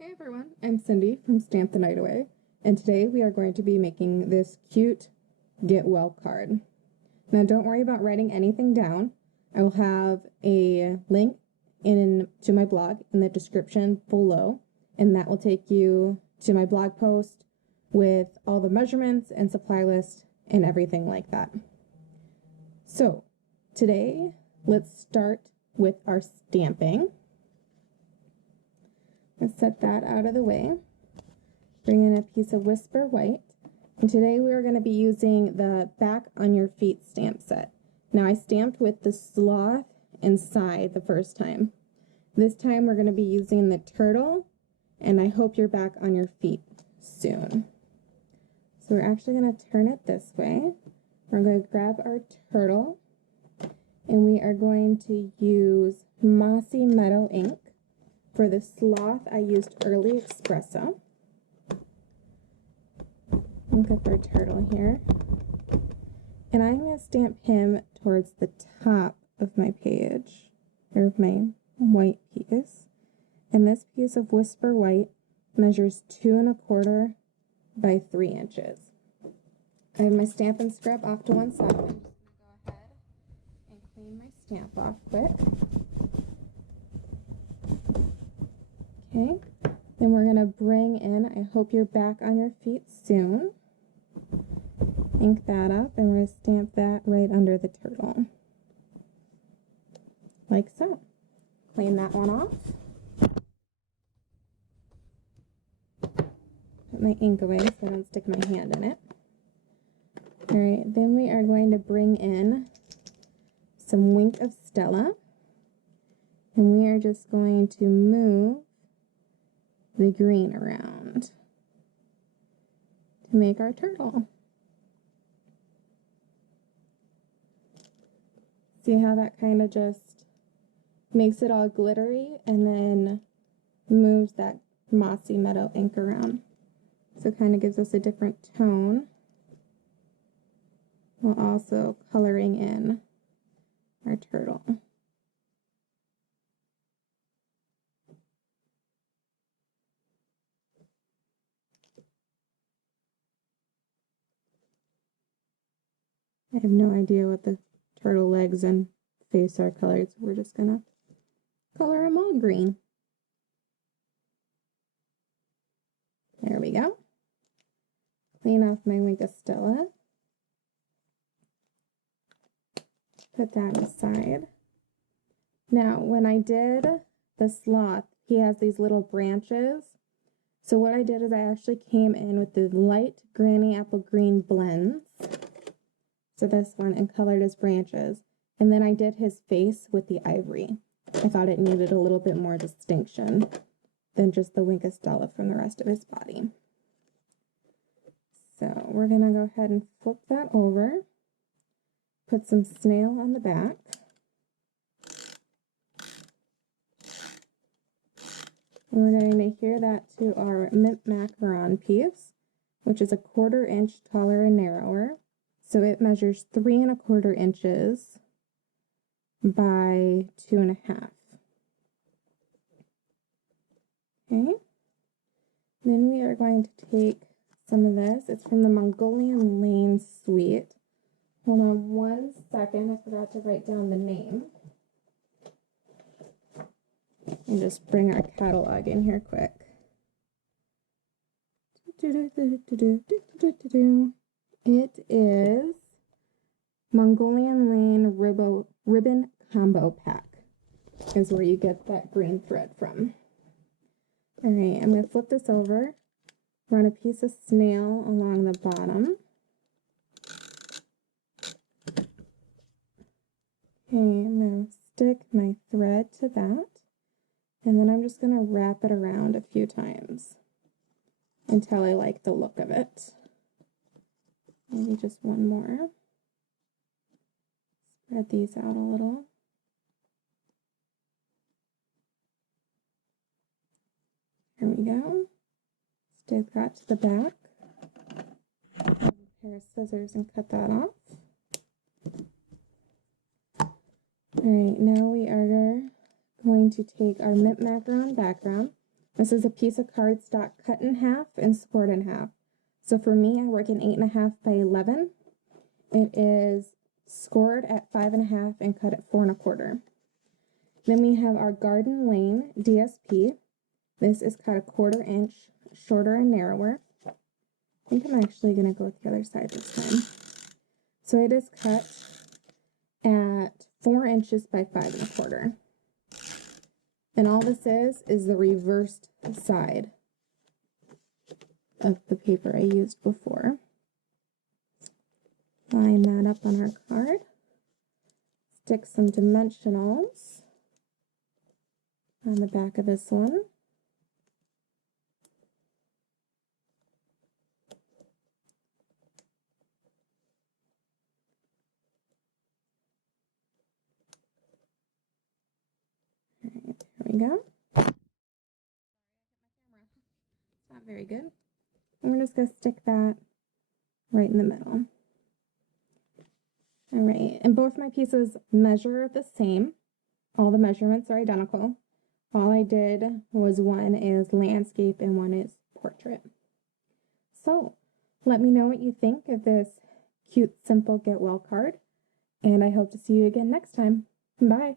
Hey everyone, I'm Cindy from Stamp the Night Away, and today we are going to be making this cute Get Well card. Now don't worry about writing anything down. I will have a link to my blog in the description below, and that will take you to my blog post with all the measurements and supply list and everything like that. So today, let's start with our stamping. Let's set that out of the way. Bring in a piece of Whisper White. And today we are going to be using the Back on Your Feet stamp set. Now I stamped with the sloth and sigh the first time. This time we're going to be using the turtle, and I hope you're back on your feet soon. So we're actually going to turn it this way. We're going to grab our turtle, and we are going to use Mossy Meadow ink. For the sloth, I used Early Espresso. Look at our turtle here. And I'm going to stamp him towards the top of my page, or my white piece. And this piece of Whisper White measures 2 1/4 by 3 inches. I have my Stampin' scrub off to one side. I'm just going to go ahead and clean my stamp off quick. Okay, then we're going to bring in, I hope you're back on your feet soon. Ink that up, and we're going to stamp that right under the turtle. Like so. Clean that one off. Put my ink away so I don't stick my hand in it. Alright, then we are going to bring in some Wink of Stella. And we are just going to move the green around to make our turtle. See how that kind of just makes it all glittery and then moves that Mossy Meadow ink around. So it kind of gives us a different tone while also coloring in our turtle. I have no idea what the turtle legs and face are colored, so we're just gonna color them all green. There we go. Clean off my Wink of Stella. Put that aside. Now, when I did the sloth, he has these little branches. So what I did is I actually came in with the light Granny Apple Green blends. So this one, and colored his branches. And then I did his face with the Ivory. I thought it needed a little bit more distinction than just the Wink of Stella from the rest of his body. So we're going to go ahead and flip that over. Put some Snail on the back. And we're going to adhere that to our Mint Macaron piece, which is 1/4 inch taller and narrower. So it measures 3 1/4 inches by 2 1/2. Okay. Then we are going to take some of this. It's from the Mongolian Lane Suite. Hold on one second. I forgot to write down the name. And just bring our catalog in here quick. It is Mongolian Lane Ribbon Combo Pack is where you get that green thread from. Alright, I'm going to flip this over, run a piece of Snail along the bottom. Okay, I'm going to stick my thread to that, and then I'm just going to wrap it around a few times until I like the look of it. Maybe just one more. Spread these out a little. There we go. Stick that to the back. Grab a pair of scissors and cut that off. Alright, now we are going to take our Mint Macaron background. This is a piece of cardstock cut in half and scored in half. So for me, I work in 8.5 by 11. It is scored at 5.5 and cut at 4 1/4. Then we have our Garden Lane DSP. This is cut 1/4 inch shorter and narrower. I think I'm actually going to go with the other side this time. So it is cut at 4 inches by 5 1/4. And all this is the reversed side of the paper I used before. Line that up on our card. Stick some dimensionals on the back of this one. All right, there we go. It's not very good. And we're just going to stick that right in the middle. All right, and both my pieces measure the same. All the measurements are identical. All I did was one is landscape and one is portrait. So let me know what you think of this cute, simple get well card, and I hope to see you again next time. Bye.